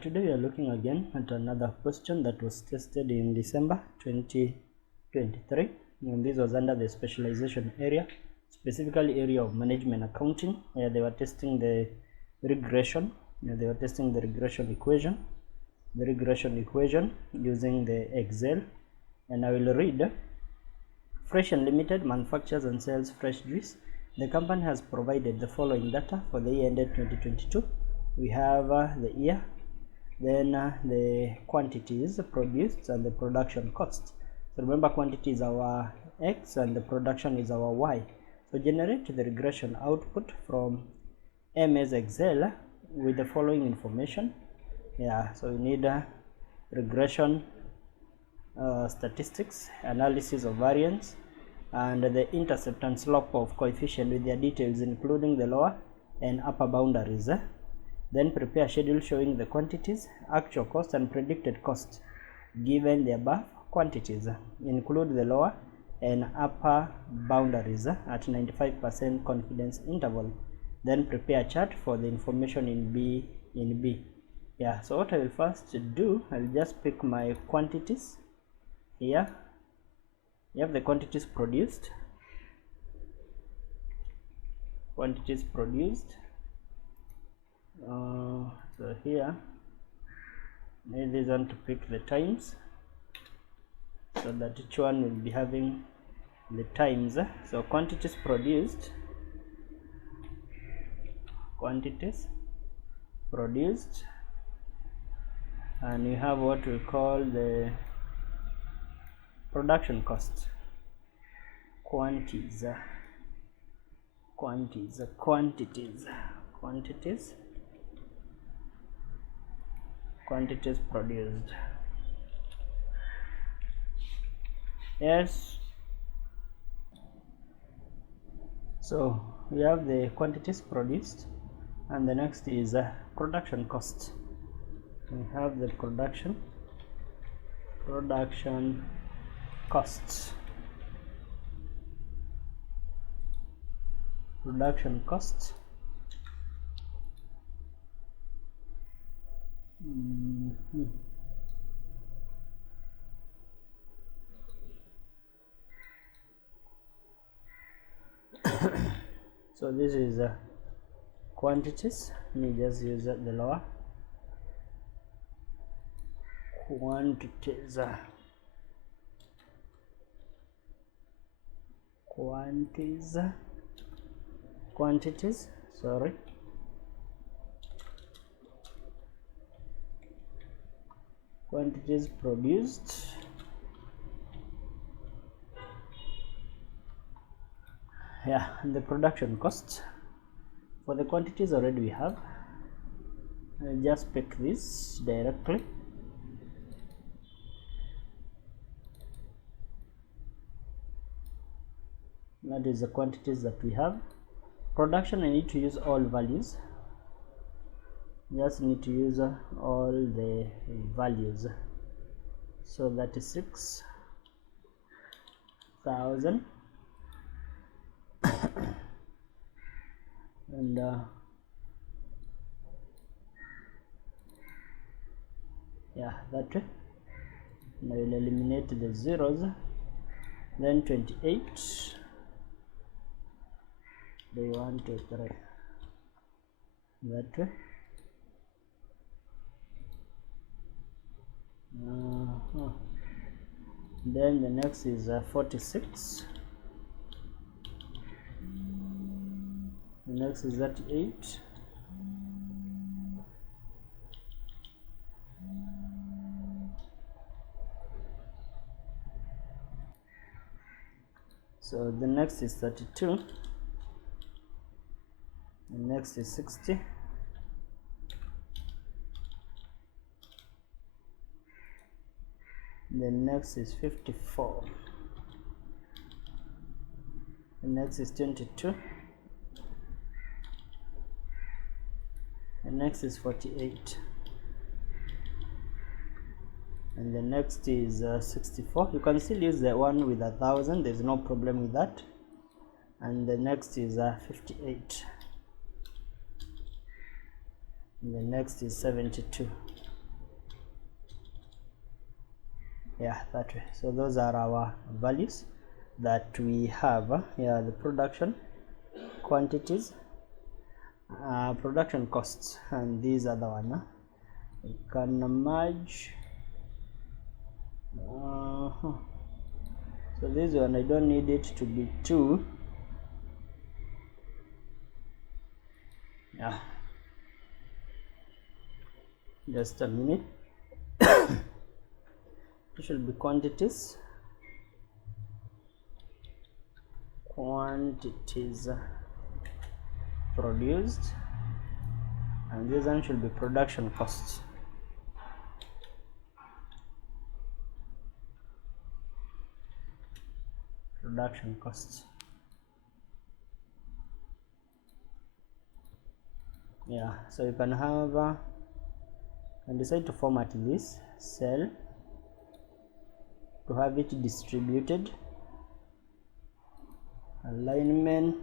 Today we are looking again at another question that was tested in December 2023, and this was under the specialization area, specifically area of management accounting, where they were testing the regression. They were testing the regression equation using the Excel. And I will read. Fresh Unlimited manufactures and sells fresh juice. The company has provided the following data for the year ended 2022. We have the year, then the quantities produced and the production cost. So remember, quantity is our X and the production is our Y. So generate the regression output from MS Excel with the following information. So we need regression statistics, analysis of variance, and the intercept and slope of coefficient with their details, including the lower and upper boundaries. Then prepare a schedule showing the quantities, actual cost, and predicted cost given the above quantities. Include the lower and upper boundaries at 95% confidence interval. Then prepare a chart for the information in B. So what I will first do, I'll just pick my quantities. Here you have the quantities produced. So here I need one to pick the times, so that each one will be having the times. So quantities produced, and you have what we call the production cost, quantities produced. Yes, so we have the quantities produced, and the next is production cost. We have the production costs. So this is quantities. Let me just use the lower quantities. Quantities produced. And the production cost. For the quantities already we have, I'll just pick this directly. That is the quantities that we have. Production, I need to use all values. Just need to use all the values. So that is 6,000 and that way. And I will eliminate the zeros. Then 28. They 1, 2, 3. That way. Then the next is 46. The next is 38. So the next is 32. The next is 60. The next is 54. The next is 22. The next is 48. And the next is 64. You can still use the one with 1,000, there's no problem with that. And the next is 58. And the next is 72. Yeah, that way. So those are our values that we have. Yeah, the production quantities, production costs, and these are the one. You can merge. So this one I don't need it to be 2. Yeah, just a minute. It should be quantities produced, and this one should be production costs. Production costs. Yeah, so you can have and decide to format this cell to have it distributed, alignment.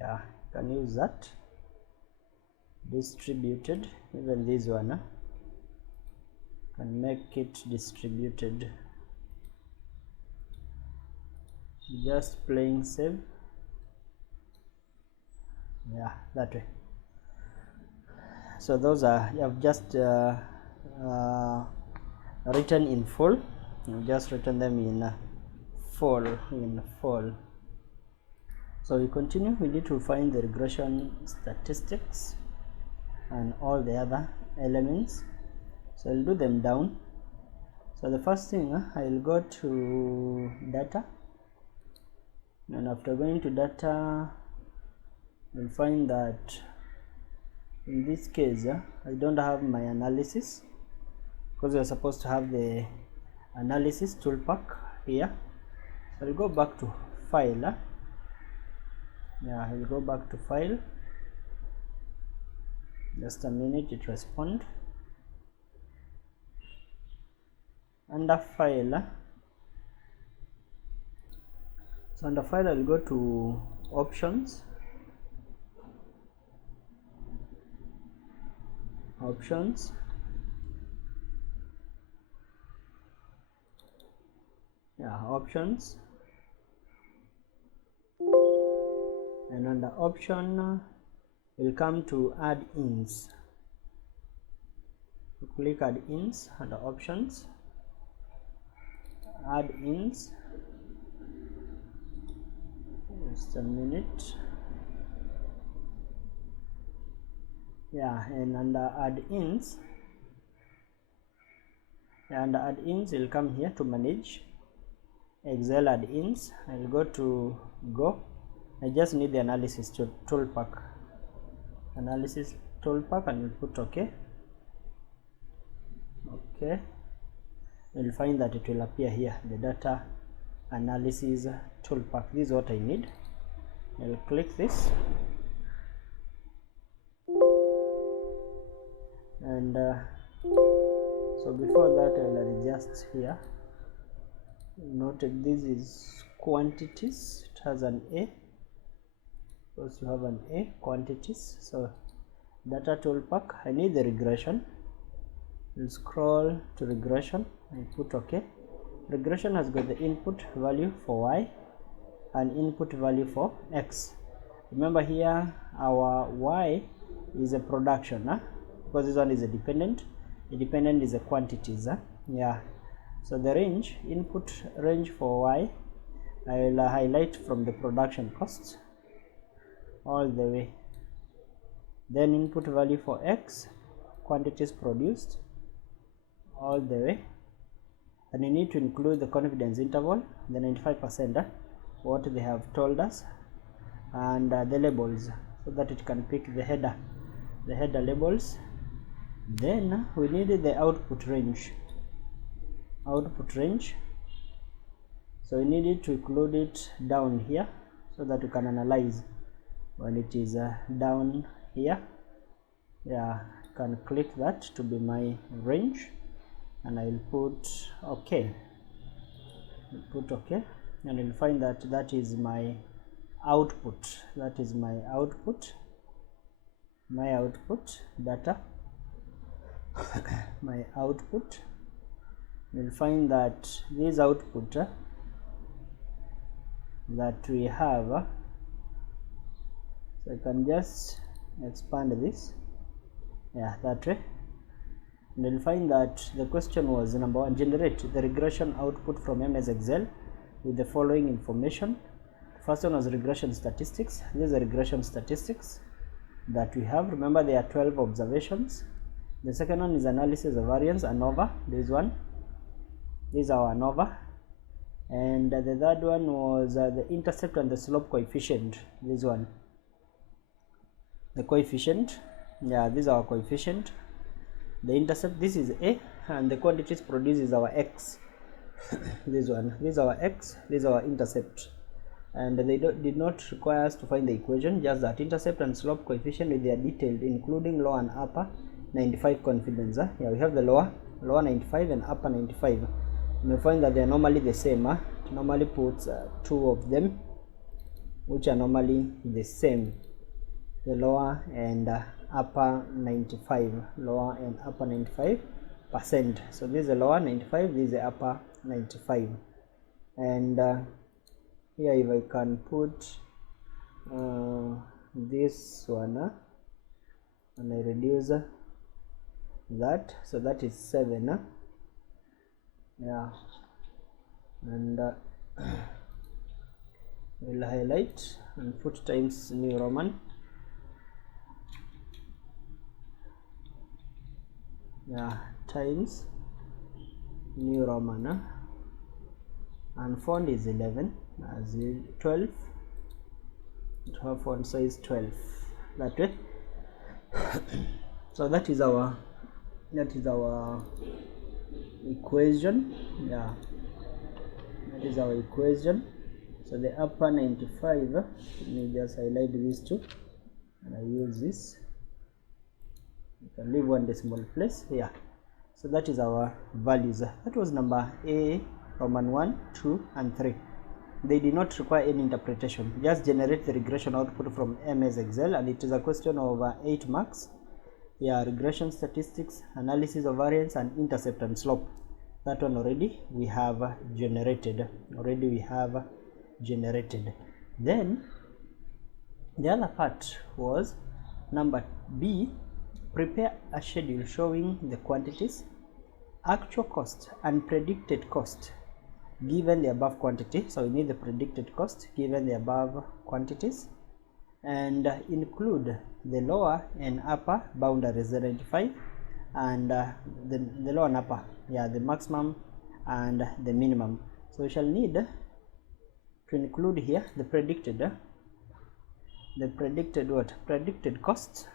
Yeah, you can use that, distributed. Even this one can make it distributed, just playing save. Yeah, that way. So those are, you have just written in full. You just written them in full. So we continue. We need to find the regression statistics and all the other elements. So I'll do them down. So the first thing, I'll go to data, and after going to data, you'll find that in this case I don't have my analysis, because we're supposed to have the analysis toolpack here. So I'll go back to file. Yeah, I'll go back to file. Just a minute, it respond. Under file, so under file I'll go to options, yeah, options, and under option we'll come to add-ins. Click add-ins under options, add-ins. Just a minute. Yeah, and under add-ins, you'll come here to manage Excel add-ins. I'll go to go. I just need the analysis toolpack, and we'll put OK. You'll find that it will appear here, the data analysis toolpack. This is what I need. I'll click this, and so before that I'll adjust here. Note this is quantities, it has an A, supposed to have an A, quantities. So data toolpack, I need the regression. We'll scroll to regression and put OK. Regression has got the input value for Y and input value for X. Remember here our Y is a production, because this one is a dependent. The dependent is a quantities. Yeah, so the range, input range for Y, I will highlight from the production costs all the way. Then input value for X, quantities produced, all the way. And you need to include the confidence interval, the 95%, what they have told us, and the labels, so that it can pick the header labels. Then we need the output range, so we needed to include it down here, so that you can analyze when it is down here. Yeah, you can click that to be my range, and I will put OK. And you'll find that that is my output. That is my output data. My output. we'll find that this output that we have, so I can just expand this, yeah, that way, and we'll find that the question was number 1, generate the regression output from MS Excel with the following information. First one was regression statistics. This is the regression statistics that we have. Remember, there are 12 observations. The second one is analysis of variance, ANOVA. This one, this is our ANOVA. And the third one was the intercept and the slope coefficient. This one, the coefficient, yeah, this is our coefficient. The intercept, this is A, and the quantities produced is our X. This one, this is our X, this is our intercept. And they did not require us to find the equation, just that intercept and slope coefficient with their detailed, including lower and upper 95 confidence. Yeah, we have the lower 95 and upper 95. You may find that they are normally the same. It normally puts two of them which are normally the same, the lower and upper 95, lower and upper 95%. So this is the lower 95, this is the upper 95. And here if I can put this one and I reduce that, so that is 7, yeah, and we'll highlight and put times New Roman, yeah, times New Roman, and font is 11, as 12, font size 12, that way. So that is our equation, yeah, that is our equation. So the upper 95, let me just highlight these two and I use this, you can leave one decimal place here. So that is our values. That was number A, Roman 1, 2 and 3. They did not require any interpretation, just generate the regression output from MS Excel, and it is a question of 8 marks. Yeah, regression statistics, analysis of variance, and intercept and slope. That one already we have generated. Then the other part was number B, prepare a schedule showing the quantities, actual cost and predicted cost given the above quantity. So we need the predicted cost given the above quantities, and include the lower and upper boundaries, the 95 and the lower and upper, yeah, the maximum and the minimum. So we shall need to include here the predicted what? Predicted costs,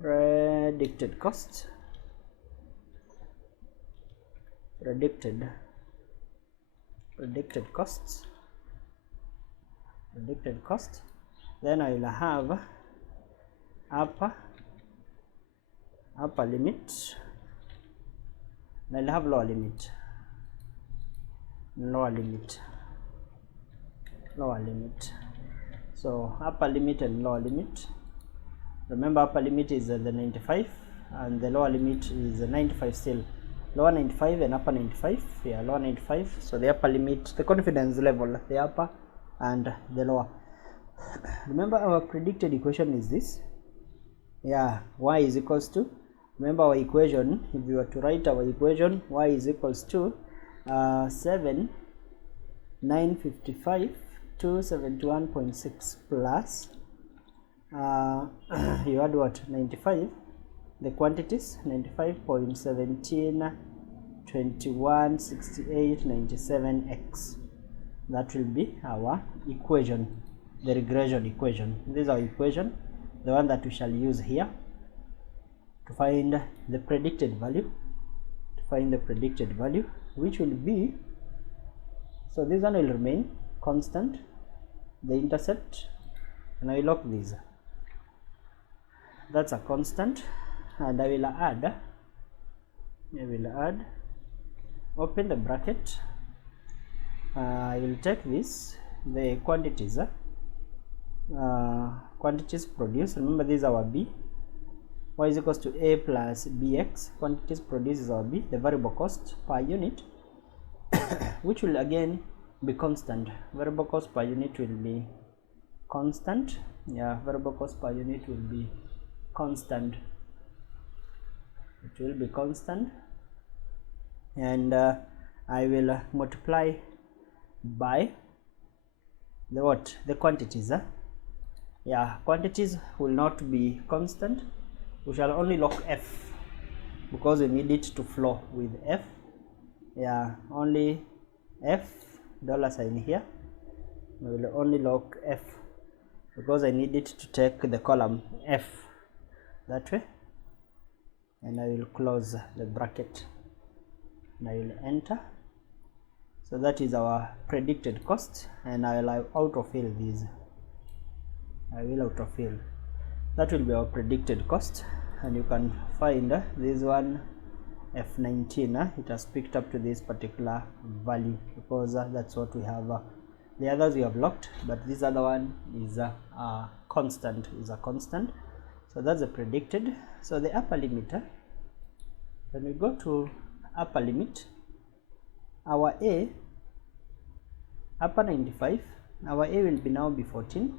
predicted cost. Then I will have upper limit, and I'll have lower limit. So upper limit and lower limit. Remember, upper limit is the 95 and the lower limit is 95 still. Lower 95 and upper 95, yeah, lower 95. So the upper limit, the confidence level, the upper and the lower. Remember, our predicted equation is this, yeah, y is equals to, remember our equation, if you were to write our equation, y is equals to 7 955 271.6 plus you add what? 95, the quantities 95.17 21 68 97x. That will be our equation, the regression equation. This is our equation, the one that we shall use here to find the predicted value, which will be, so this one will remain constant, the intercept, and I will lock this, that's a constant, and I will add, open the bracket, I will take this, the quantities, quantities produced, remember this is our B, y is equals to a plus bx. Quantities produced is our b, the variable cost per unit, which will again be constant. Variable cost per unit will be constant. Yeah, variable cost per unit will be constant. It will be constant, and I will multiply by the quantities. Yeah, quantities will not be constant. We shall only lock f because we need it to flow with f. Yeah, only f $sign here. We will only lock f because I need it to take the column f that way, and I will close the bracket and I will enter. So that is our predicted cost, and I will autofill these. I will autofill. That will be our predicted cost, and you can find this one F19. It has picked up to this particular value because that's what we have. The others we have locked, but this other one is a constant. So that's the predicted. So the upper limit. When we go to upper limit, our a upper 95, our a will be now be 14.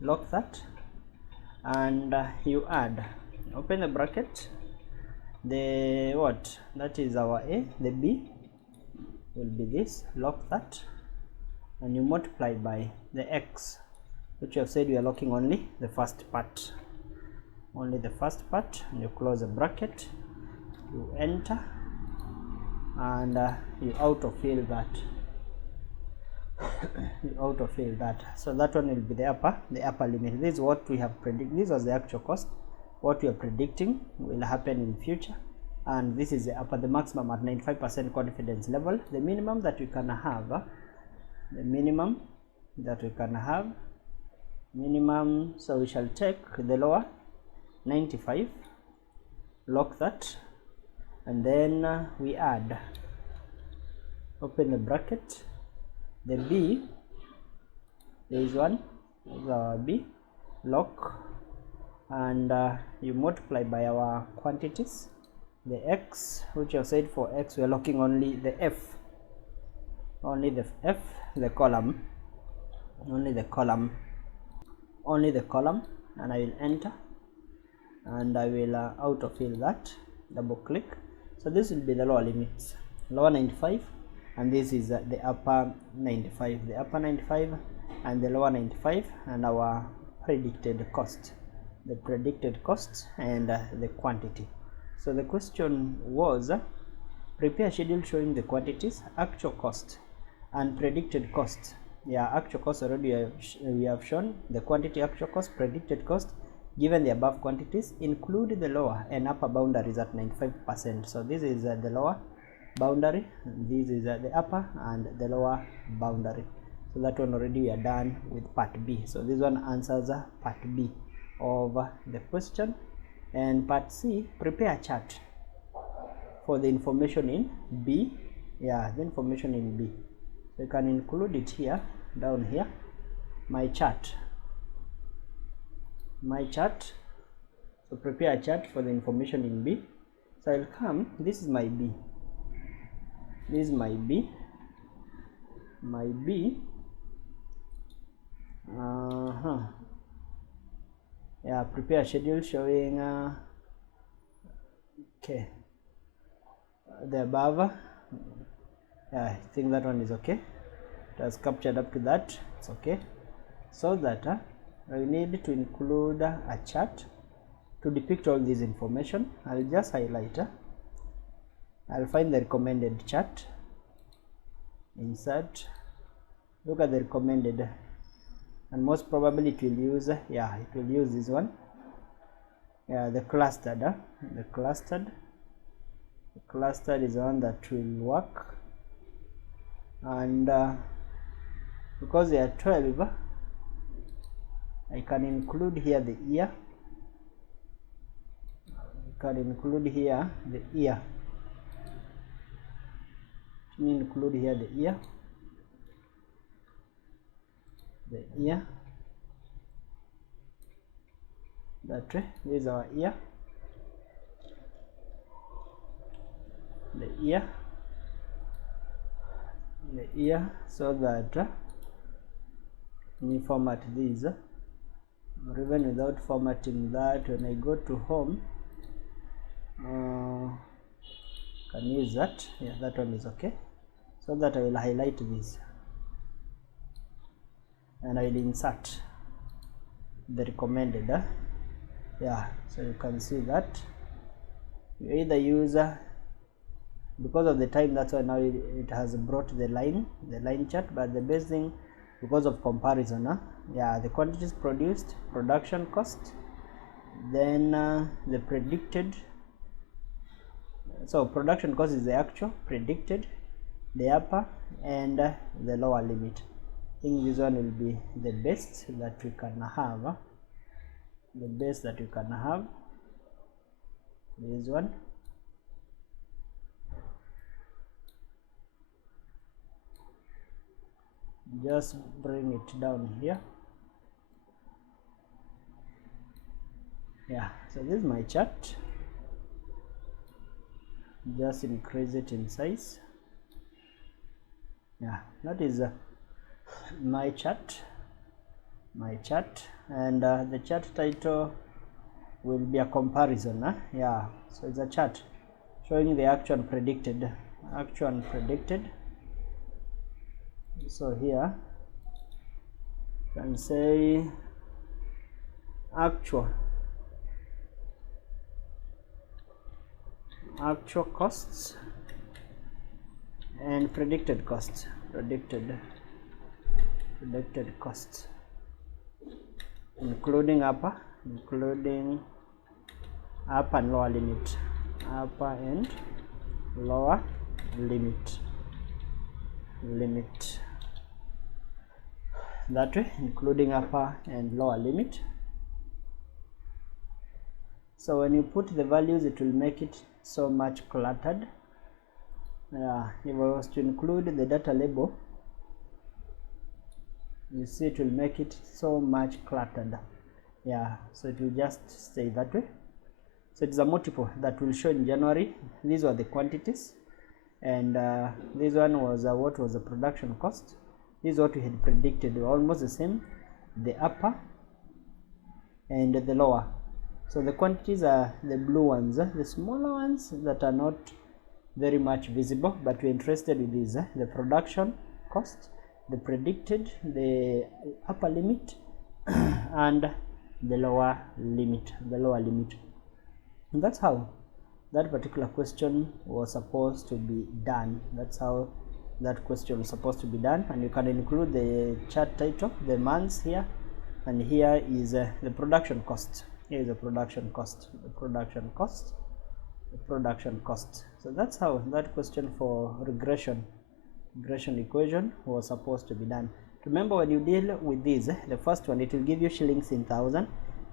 Lock that, and you add, open the bracket, the what, that is our a, the b will be this, lock that, and you multiply by the x, which you have said we are locking only the first part, and you close the bracket, you enter, and you autofill that. So that one will be the upper limit. This is what we have predicted. This was the actual cost. What we are predicting will happen in future, and this is the upper, the maximum at 95% confidence level. The minimum that we can have, so we shall take the lower 95, lock that, and then we add, open the bracket, the b, there is one, is our b, lock, and you multiply by our quantities, the x, which I said for x we are locking only the f, the column, and I will enter, and I will autofill that, double click. So this will be the lower limits, lower 95, and this is the upper 95, and the lower 95, and our predicted cost, and the quantity. So the question was, prepare a schedule showing the quantities, actual cost, and predicted cost. Yeah, actual cost already we have shown the quantity, actual cost, predicted cost. Given the above quantities, include the lower and upper boundaries at 95%. So this is the lower boundary, this is the upper and the lower boundary. So that one already we are done with part B. So this one answers part B of the question. And part C, prepare a chart for the information in B. Yeah, the information in B. So you can include it here, down here, my chart. So prepare a chart for the information in B. So I'll come, this is my B. Yeah, prepare a schedule showing okay, the above. Yeah, I think that one is okay. It has captured up to that, it's okay. So that I need to include a chart to depict all this information. I'll just highlight, I'll find the recommended chart, insert, look at the recommended, and most probably it will use, yeah, it will use this one. Yeah, the clustered, the clustered is the one that will work, and because there are 12, I can include here the year. Let me include here the year. That way, this is our year. so that we format these, or even without formatting that, when I go to home, can use that. Yeah, that one is okay. So that I will highlight this and I will insert the recommended. Yeah, so you can see that you either use because of the time, that's why now it has brought the line chart, but the best thing, because of comparison, yeah, the quantities produced, production cost, then the predicted. So production cost is the actual, predicted, the upper and the lower limit. I think this one will be the best that we can have. The best that we can have, this one. Just bring it down here. Yeah, so this is my chart. Just increase it in size. Yeah, that is my chart, and the chart title will be a comparison. Yeah, so it's a chart showing the actual and predicted, so here you can say actual costs and predicted costs, including upper and lower limit, that way, including upper and lower limit. So when you put the values, it will make it so much cluttered. Yeah, if I was to include the data label, you see it will make it so much cluttered. Yeah, so it will just stay that way. So it's a multiple that will show in January. These were the quantities, and this one was what was the production cost. This is what we had predicted, almost the same, the upper and the lower. So the quantities are the blue ones, the smaller ones that are not very much visible, but we're interested in these, the production cost, the predicted, the upper limit and the lower limit, and that's how that particular question was supposed to be done. That's how that question was supposed to be done. And you can include the chart title, the months here, and here is the production cost. Here is the production cost, So that's how that question for regression equation was supposed to be done. Remember, when you deal with this, the first one, it will give you shillings in thousand.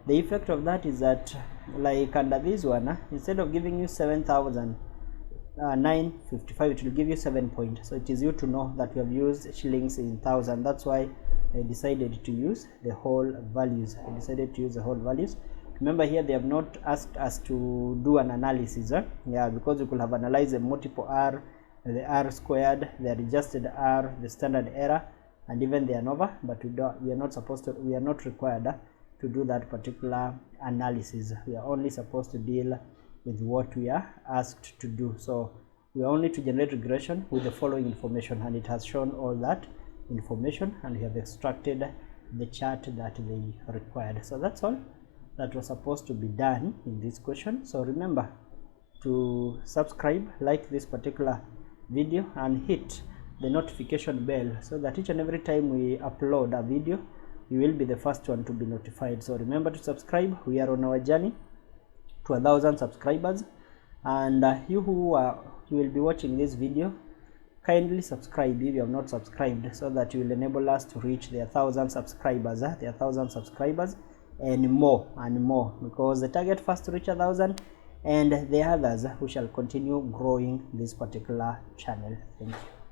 The effect of that is that, like under this one, instead of giving you 7,955, it will give you 7 point. So it is you to know that you have used shillings in thousand. That's why I decided to use the whole values. Remember, here they have not asked us to do an analysis, yeah, because we could have analyzed the multiple R, the R squared, the adjusted R, the standard error, and even the ANOVA, but we are not required to do that particular analysis. We are only supposed to deal with what we are asked to do. So we are only to generate regression with the following information, and it has shown all that information, and we have extracted the chart that they required. So that's all that was supposed to be done in this question. So remember to subscribe, like this particular video, and hit the notification bell so that each and every time we upload a video, you will be the first one to be notified. So remember to subscribe. We are on our journey to 1,000 subscribers, and you who will be watching this video, kindly subscribe if you have not subscribed, so that you will enable us to reach the 1,000 subscribers, and more, because the target first to reach 1,000, and the others who shall continue growing this particular channel. Thank you.